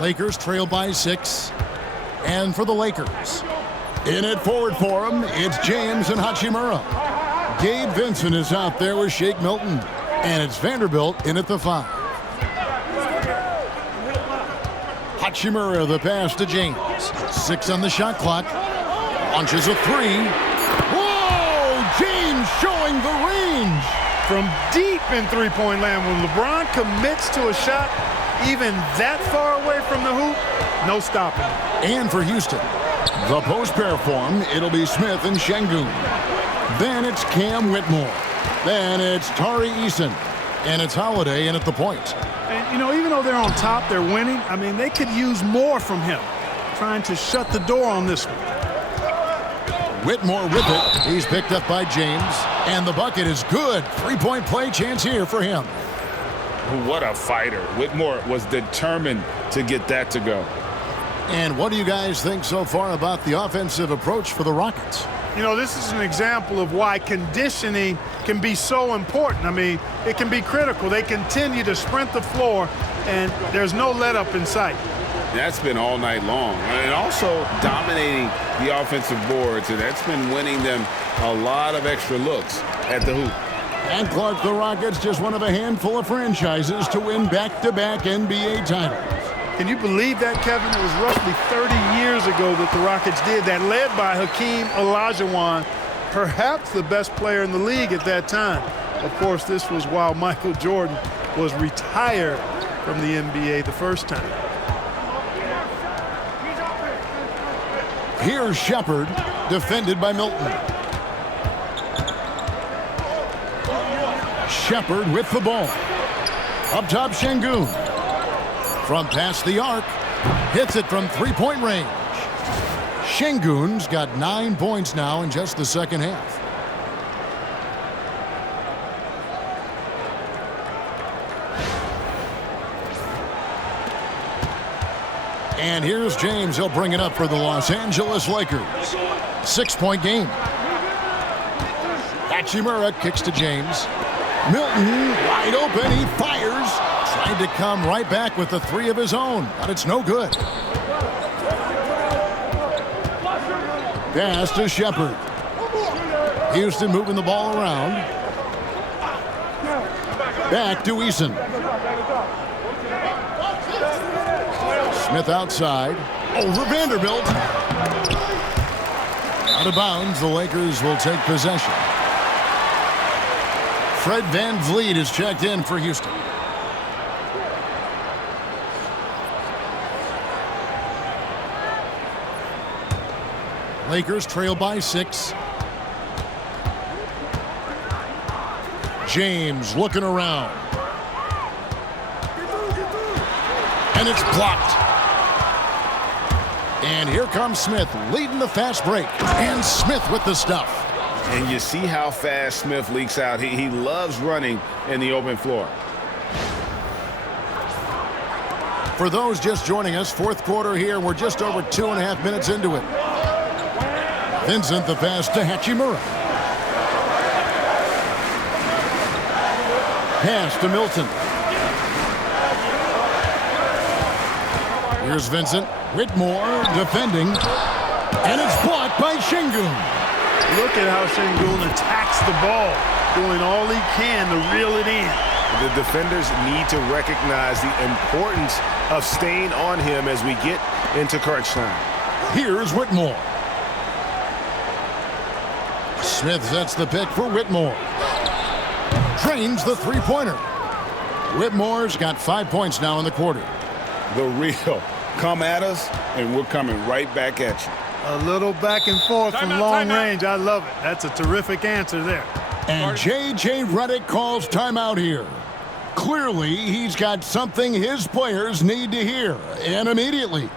Lakers trail by 6. And for the Lakers, in it forward for him, it's James and Hachimura. Gabe Vincent is out there with Shake Milton. And it's Vanderbilt in at the 5. Hachimura the pass to James. 6 on the shot clock. Launches a 3. Whoa! James showing the range. From deep in three-point land, when LeBron commits to a shot even that far away from the hoop, no stopping. And for Houston, the post pair form, it'll be Smith and Şengün. Then it's Cam Whitmore. Then it's Tari Eason. And it's Holiday in at the point. And, you know, even though they're on top, they're winning. I mean, they could use more from him, trying to shut the door on this one. Whitmore with it. He's picked up by James. And the bucket is good. Three-point play chance here for him. What a fighter. Whitmore was determined to get that to go. And what do you guys think so far about the offensive approach for the Rockets? You know, this is an example of why conditioning can be so important. I mean, it can be critical. They continue to sprint the floor, and there's no let-up in sight. That's been all night long. And also dominating the offensive boards, and that's been winning them a lot of extra looks at the hoop. And Clark, the Rockets, just one of a handful of franchises to win back-to-back NBA titles. Can you believe that, Kevin? It was roughly 30 years ago that the Rockets did that, led by Hakeem Olajuwon, perhaps the best player in the league at that time. Of course, this was while Michael Jordan was retired from the NBA the first time. Here's Shepard, defended by Milton. Shepard with the ball. Up top, Şengün. From past the arc, hits it from three-point range. Şengün's got 9 points now in just the second half. And here's James. He'll bring it up for the Los Angeles Lakers. 6-point game. Hachimura kicks to James. Milton wide open. He fires. Tried to come right back with the 3 of his own, but it's no good. Pass to Shepard. Houston moving the ball around. Back to Eason. Smith outside. Over Vanderbilt. Out of bounds, the Lakers will take possession. Fred VanVleet is checked in for Houston. Lakers trail by 6. James looking around. And it's blocked. And here comes Smith leading the fast break. And Smith with the stuff. And you see how fast Smith leaks out. He loves running in the open floor. For those just joining us, fourth quarter here. We're just over 2.5 minutes into it. Vincent the pass to Hachimura. Pass to Milton. Here's Vincent. Whitmore defending. And it's blocked by Şengün. Look at how Şengün attacks the ball, doing all he can to reel it in. The defenders need to recognize the importance of staying on him as we get into crunch time. Here's Whitmore. Smith sets the pick for Whitmore. Drains the three-pointer. Whitmore's got 5 points now in the quarter. The real come at us, and we're coming right back at you. A little back and forth from long range. I love it. That's a terrific answer there. And J.J. Redick calls timeout here. Clearly, he's got something his players need to hear, and immediately.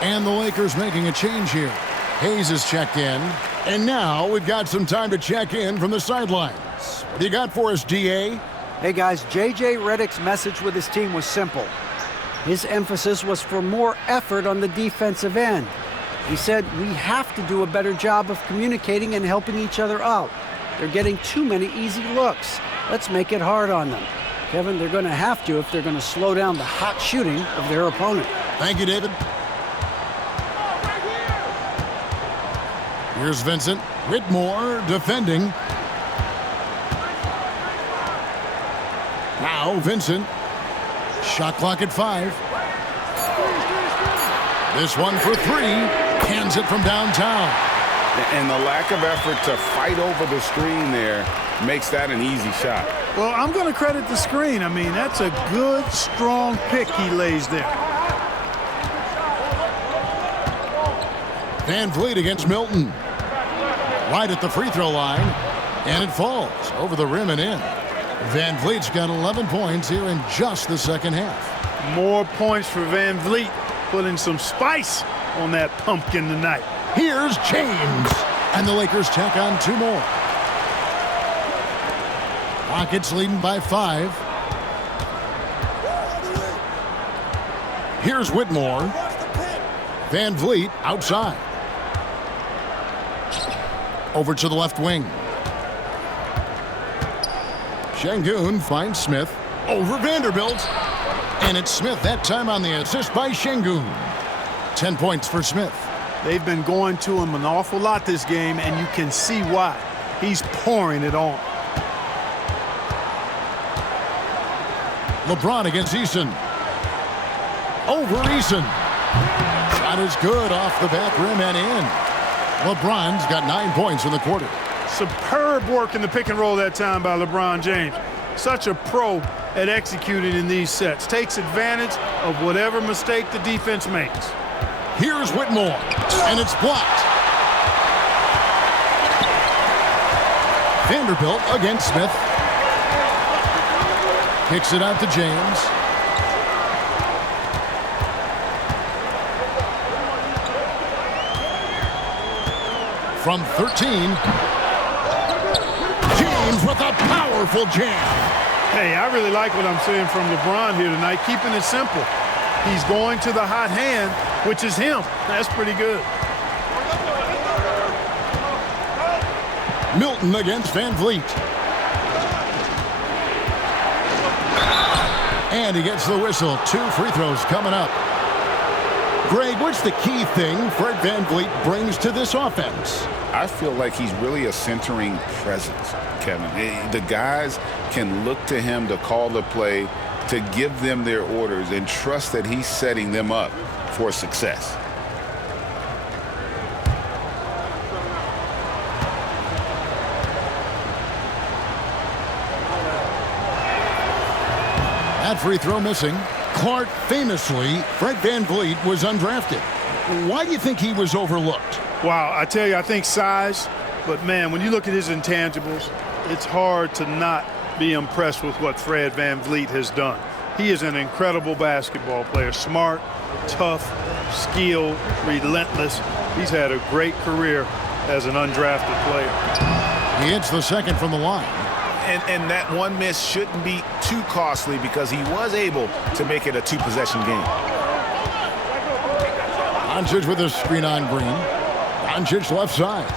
And the Lakers making a change here. Hayes is checked in. And now we've got some time to check in from the sidelines. What do you got for us, DA? Hey guys, J.J. Redick's message with his team was simple. His emphasis was for more effort on the defensive end. He said we have to do a better job of communicating and helping each other out. They're getting too many easy looks. Let's make it hard on them. Kevin, they're going to have to if they're going to slow down the hot shooting of their opponent. Thank you, David. Here's Vincent. Whitmore defending. Now Vincent. Shot clock at 5. This one for 3. Hands it from downtown. And the lack of effort to fight over the screen there makes that an easy shot. Well, I'm going to credit the screen. I mean, that's a good, strong pick he lays there. Van Vliet against Milton. Right at the free throw line. And it falls over the rim and in. Van Vliet's got 11 points here in just the second half. More points for Van Vliet, putting some spice on that pumpkin tonight. Here's James. And the Lakers tack on 2 more. Rockets leading by 5. Here's Whitmore. Van Vliet outside. Over to the left wing. Şengün finds Smith. Over Vanderbilt. And it's Smith that time on the assist by Şengün. 10 points for Smith. They've been going to him an awful lot this game, and you can see why. He's pouring it on. LeBron against Eason. Over Eason. Shot is good off the back rim and in. LeBron's got 9 points in the quarter. Superb work in the pick and roll that time by LeBron James. Such a pro at executing in these sets. Takes advantage of whatever mistake the defense makes. Here's Whitmore, and it's blocked. Vanderbilt against Smith. Kicks it out to James. From 13, James with a powerful jam. Hey, I really like what I'm seeing from LeBron here tonight, keeping it simple. He's going to the hot hand, which is him. That's pretty good. Milton against Van Vliet. And he gets the whistle. 2 free throws coming up. Greg, what's the key thing Fred Van Vliet brings to this offense? I feel like he's really a centering presence, Kevin. The guys can look to him to call the play, to give them their orders, and trust that he's setting them up for success. That free throw missing. Clark famously, Fred Van Vliet was undrafted. Why do you think he was overlooked? Wow, I tell you, I think size, but man, when you look at his intangibles, it's hard to not be impressed with what Fred Van Vliet has done. He is an incredible basketball player. Smart, tough, skilled, relentless. He's had a great career as an undrafted player. He hits the second from the line. And that one miss shouldn't be too costly because he was able to make it a 2-possession game. Doncic with a screen on Green. Doncic left side.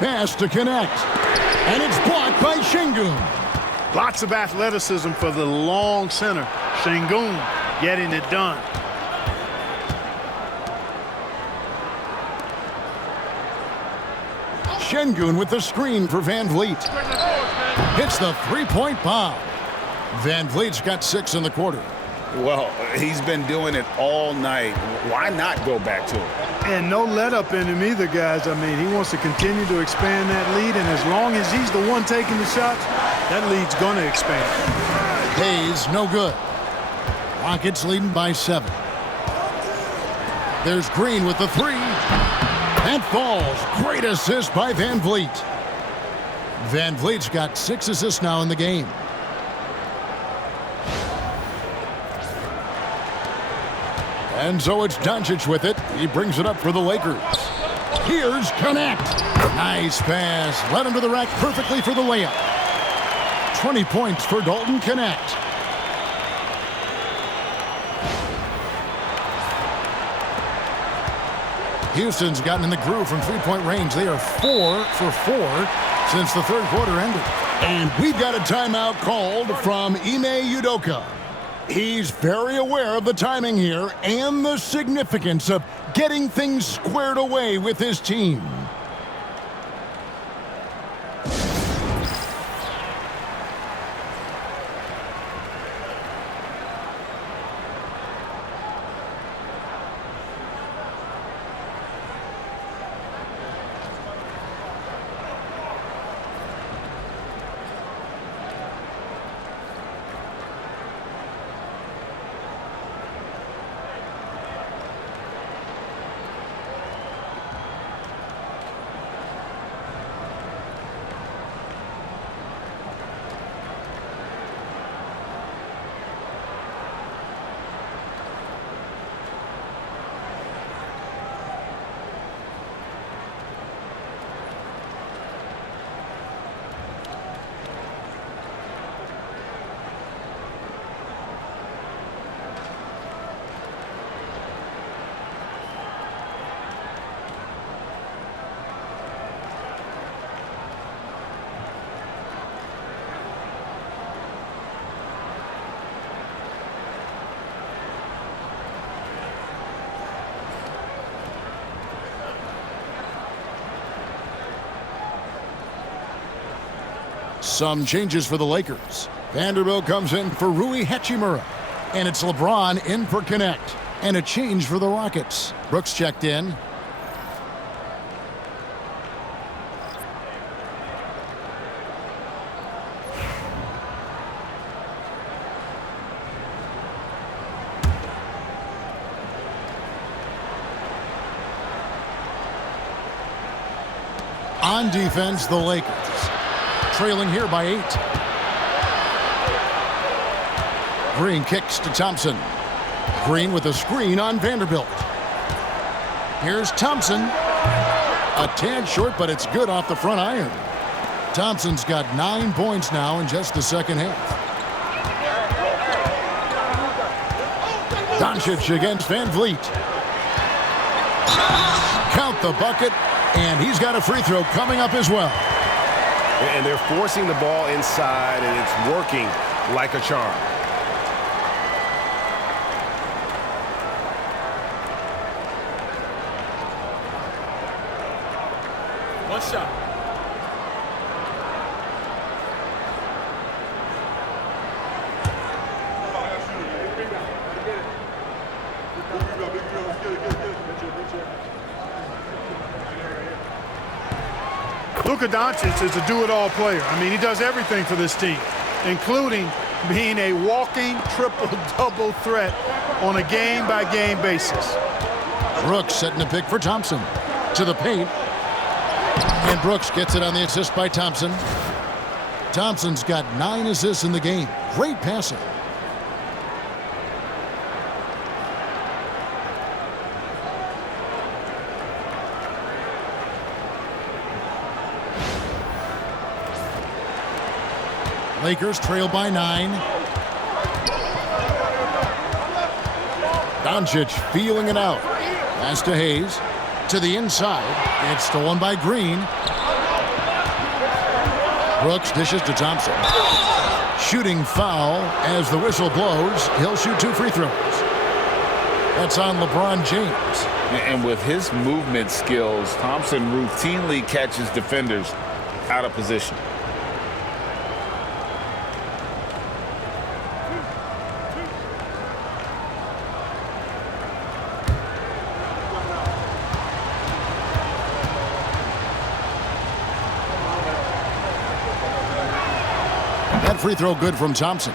Pass to connect. And it's blocked by Şengün. Lots of athleticism for the long center. Şengün getting it done. Şengün with the screen for Van Vliet. Hits the 3-point bomb. Van Vliet's got 6 in the quarter. Well, he's been doing it all night. Why not go back to it? And no let up in him either, guys. I mean, he wants to continue to expand that lead, and as long as he's the one taking the shots, that lead's going to expand. Hayes, no good. Rockets leading by 7. There's Green with the 3. That falls. Great assist by Van Vliet. Van Vliet's got 6 assists now in the game. And so it's Doncic with it. He brings it up for the Lakers. Here's Connect. Nice pass. Led him to the rack perfectly for the layup. 20 points for Dalton Connect. Houston's gotten in the groove from three-point range. They are 4 for 4 since the third quarter ended. And we've got a timeout called from Ime Udoka. He's very aware of the timing here and the significance of getting things squared away with his team. Some changes for the Lakers. Vanderbilt comes in for Rui Hachimura. And it's LeBron in for Connect. And a change for the Rockets. Brooks checked in. On defense, the Lakers. Trailing here by 8. Green kicks to Thompson. Green with a screen on Vanderbilt. Here's Thompson. A tad short, but it's good off the front iron. Thompson's got 9 points now in just the second half. Doncic against Van Vliet. Count the bucket, and he's got a free throw coming up as well. And they're forcing the ball inside, and it's working like a charm. One shot. Luka Doncic is a do-it-all player. I mean, he does everything for this team, including being a walking triple-double threat on a game-by-game basis. Brooks setting a pick for Thompson. To the paint. And Brooks gets it on the assist by Thompson. Thompson's got 9 assists in the game. Great passing. Lakers trail by 9. Doncic feeling it out. Pass to Hayes. To the inside. It's stolen by Green. Brooks dishes to Thompson. Shooting foul as the whistle blows. He'll shoot 2 free throws. That's on LeBron James. And with his movement skills, Thompson routinely catches defenders out of position. That free throw good from Thompson.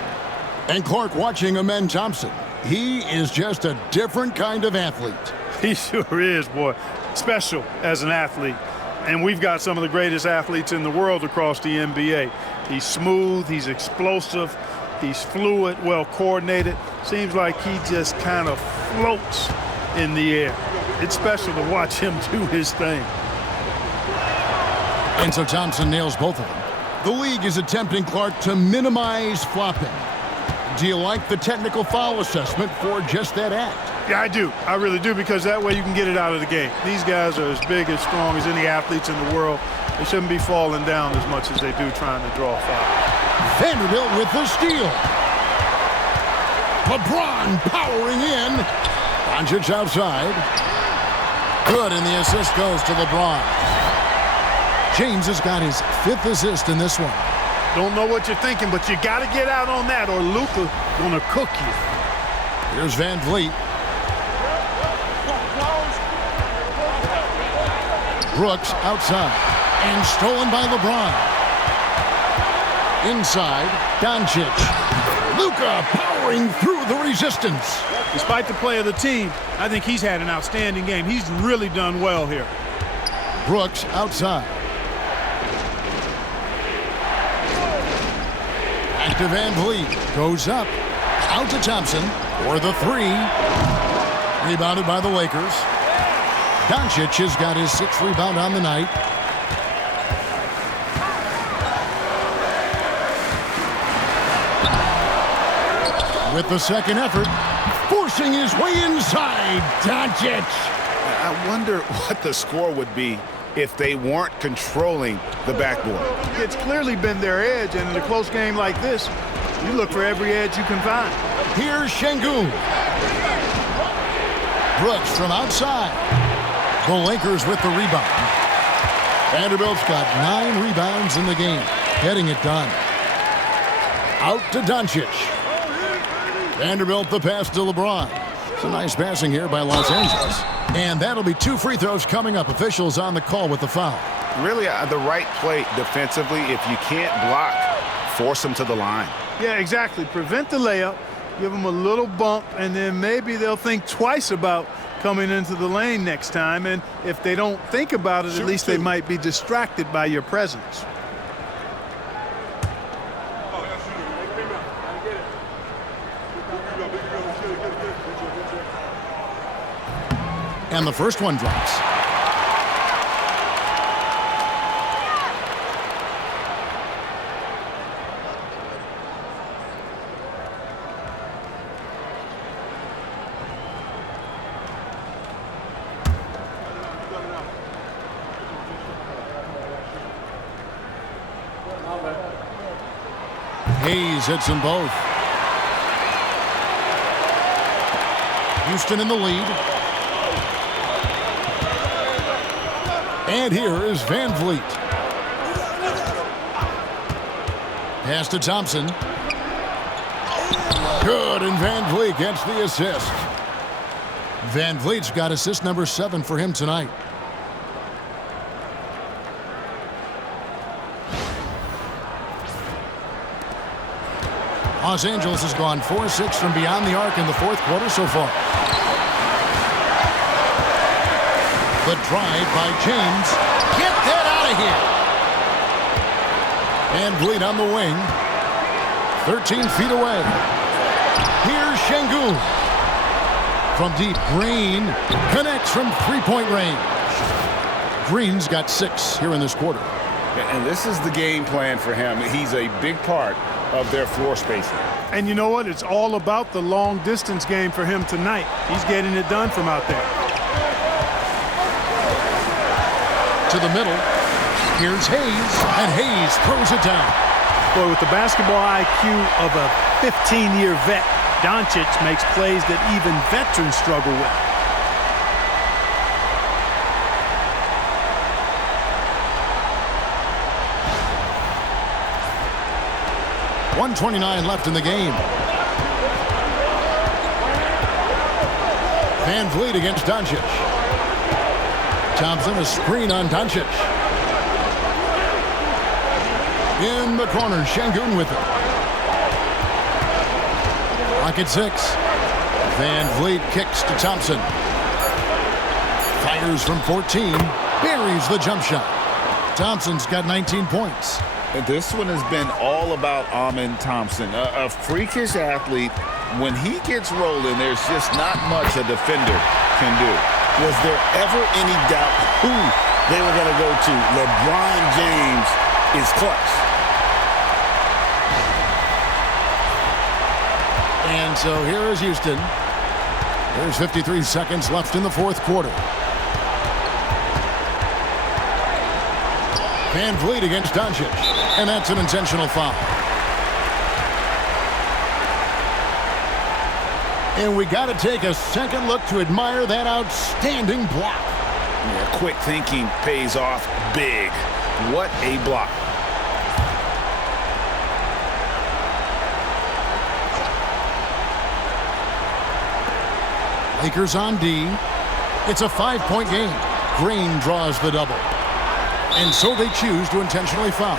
And Clark watching Amen Thompson. He is just a different kind of athlete. He sure is, boy. Special as an athlete. And we've got some of the greatest athletes in the world across the NBA. He's smooth, he's explosive, He's fluid, well coordinated. Seems like he just kind of floats in the air. It's special to watch him do his thing. And so Thompson nails both of them. The league is attempting, Clark, to minimize flopping. Do you like the technical foul assessment for just that act? Yeah, I do. I really do, because that way you can get it out of the game. These guys are as big and strong as any athletes in the world. They shouldn't be falling down as much as they do trying to draw a foul. Vanderbilt with the steal. LeBron powering in. Doncic outside. Good, and the assist goes to LeBron. James has got his 5th assist in this one. Don't know what you're thinking, but you got to get out on that or Luka going to cook you. Here's Van Vliet. Brooks outside. And stolen by LeBron. Inside, Doncic. Luka powering through the resistance. Despite the play of the team, I think he's had an outstanding game. He's really done well here. Brooks outside. Back to Van Vliet. Goes up. Out to Thompson for the 3. Rebounded by the Lakers. Doncic has got his 6th rebound on the night. With the second effort, forcing his way inside, Doncic. I wonder what the score would be if they weren't controlling the backboard. It's clearly been their edge, and in a close game like this, you look for every edge you can find. Here's Şengün. Brooks from outside. The Lakers with the rebound. Vanderbilt's got 9 rebounds in the game, getting it done. Out to Doncic. Vanderbilt the pass to LeBron. It's a nice passing here by Los Angeles. And that'll be 2 free throws coming up. Officials on the call with the foul. Really the right play defensively. If you can't block, force them to the line. Yeah, exactly. Prevent the layup, give them a little bump, and then maybe they'll think twice about coming into the lane next time. And if they don't think about it, at least they might be distracted by your presence. And the first one drops. Hayes hits them both. Houston in the lead. And here is Van Vliet. Pass to Thompson. Good, and Van Vliet gets the assist. Van Vliet's got assist number 7 for him tonight. Los Angeles has gone 4-6 from beyond the arc in the 4th quarter so far. The drive by James. Get that out of here. Van Vliet on the wing. 13 feet away. Here's Şengün. From deep, Green connects from 3-point range. Green's got 6 here in this quarter. And this is the game plan for him. He's a big part of their floor spacing. And you know what? It's all about the long distance game for him tonight. He's getting it done from out there. To the middle. Here's Hayes, and Hayes throws it down. Boy, with the basketball IQ of a 15-year vet, Doncic makes plays that even veterans struggle with. .129 left in the game. Van Vliet against Doncic. Thompson, a screen on Doncic. In the corner, Şengün with it. Clock at 6. Van Vliet kicks to Thompson. Fires from 14. Buries the jump shot. Thompson's got 19 points. This one has been all about Amin Thompson, a freakish athlete. When he gets rolling, there's just not much a defender can do. Was there ever any doubt who they were going to go to? LeBron James is clutch. And so here is Houston. There's 53 seconds left in the fourth quarter. Van Vliet against Doncic, and that's an intentional foul. And we got to take a second look to admire that outstanding block. Yeah, quick thinking pays off big. What a block. Lakers on D. It's a 5-point game. Green draws the double. And so they choose to intentionally foul.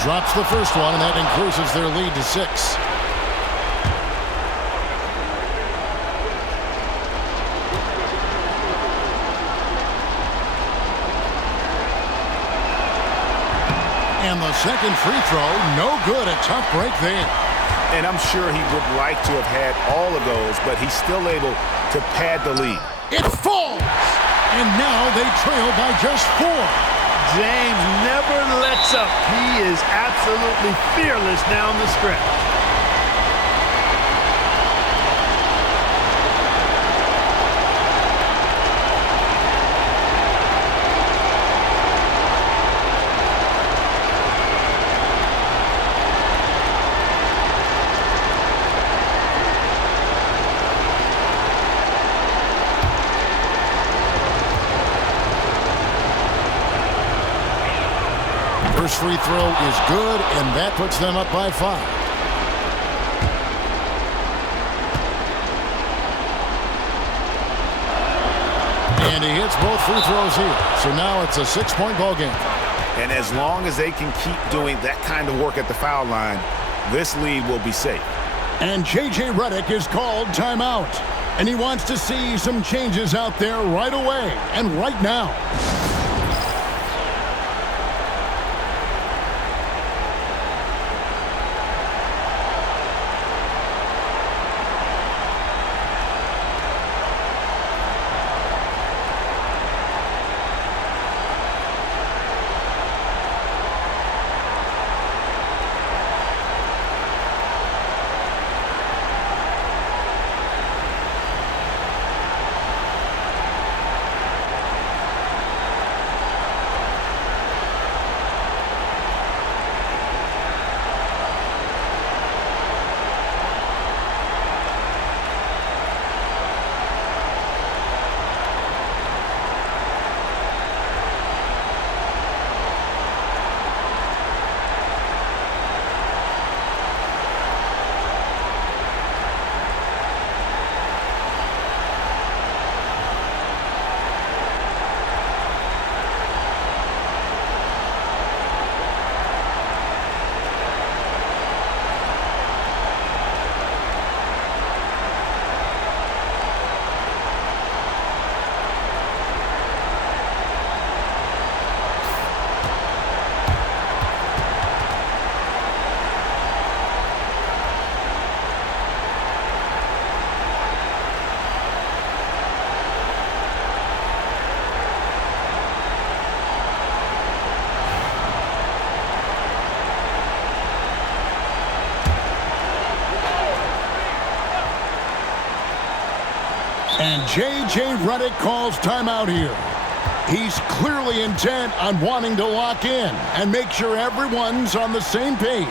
Drops the first one, and that increases their lead to 6. And the second free throw, no good. A tough break there. And I'm sure he would like to have had all of those, but he's still able to pad the lead. It falls! And now they trail by just 4. James never lets up. He is absolutely fearless down the stretch. First free throw is good, and that puts them up by 5. And he hits both free throws here. So now it's a 6-point ball game. And as long as they can keep doing that kind of work at the foul line, this lead will be safe. And J.J. Redick is called timeout. And he wants to see some changes out there right away and right now. And J.J. Redick calls timeout here. He's clearly intent on wanting to lock in and make sure everyone's on the same page.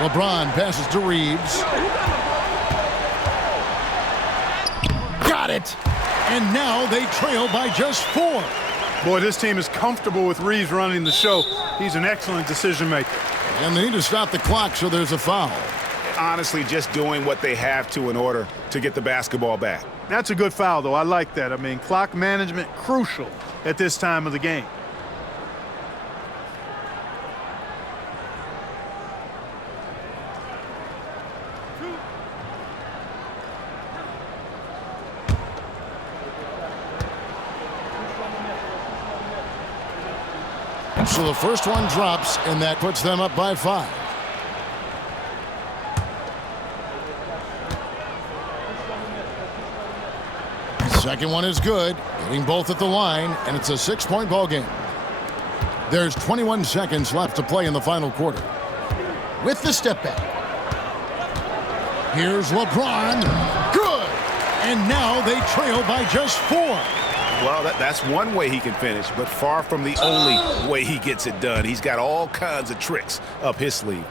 LeBron passes to Reeves. Got it. And now they trail by just 4. Boy, this team is comfortable with Reeves running the show. He's an excellent decision maker. And they need to stop the clock, so there's a foul. Honestly, just doing what they have to in order to get the basketball back. That's a good foul, though. I like that. I mean, clock management crucial at this time of the game. So the first one drops, and that puts them up by 5. Second one is good, hitting both at the line, and it's a 6-point ball game. There's 21 seconds left to play in the final quarter. With the step back. Here's LeBron. Good! And now they trail by just 4. Well, that's one way he can finish, but far from the only way he gets it done. He's got all kinds of tricks up his sleeve.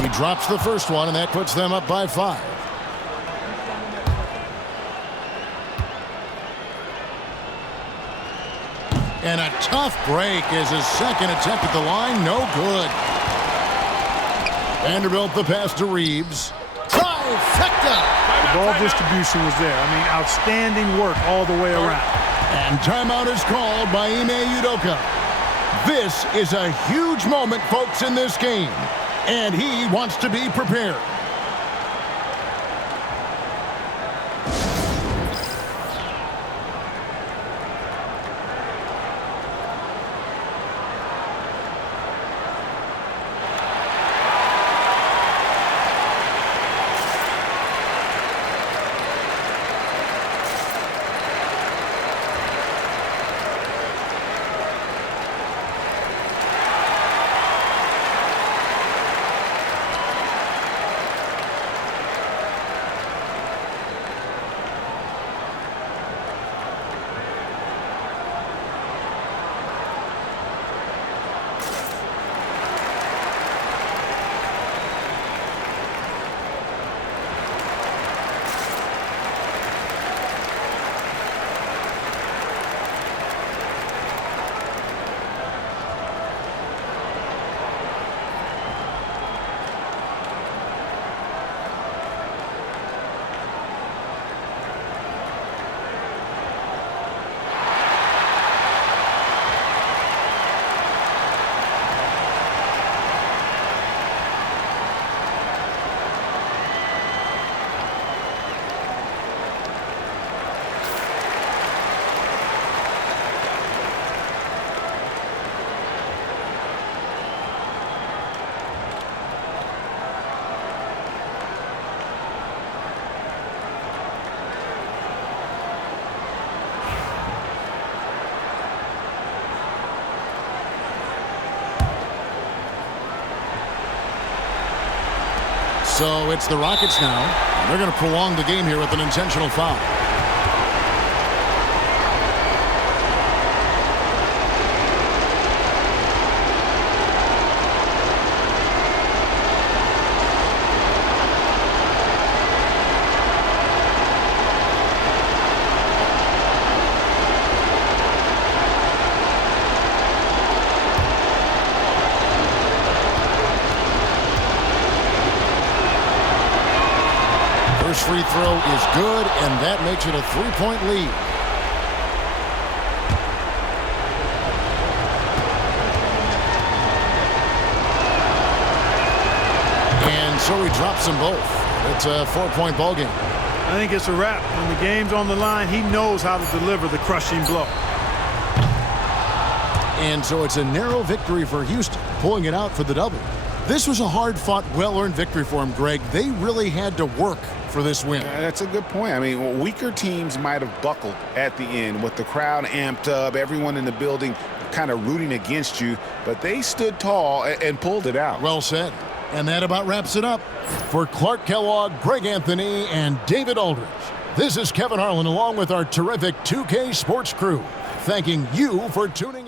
He drops the first one, and that puts them up by 5. And a tough break is his second attempt at the line. No good. Vanderbilt the pass to Reeves. Trifecta! The ball distribution was there. I mean, outstanding work all the way around. And timeout is called by Ime Udoka. This is a huge moment, folks, in this game. And he wants to be prepared. So it's the Rockets now. And they're going to prolong the game here with an intentional foul. First free throw is good, and that makes it a 3-point lead. And so he drops them both. It's a 4-point ball game. I think it's a wrap. When the game's on the line, he knows how to deliver the crushing blow. And so it's a narrow victory for Houston, pulling it out for the double. This was a hard-fought, well-earned victory for them, Greg. They really had to work for this win. That's a good point. I mean, weaker teams might have buckled at the end with the crowd amped up, everyone in the building kind of rooting against you, but they stood tall and pulled it out. Well said. And that about wraps it up. For Clark Kellogg, Greg Anthony, and David Aldridge, this is Kevin Harlan along with our terrific 2K Sports crew, thanking you for tuning in.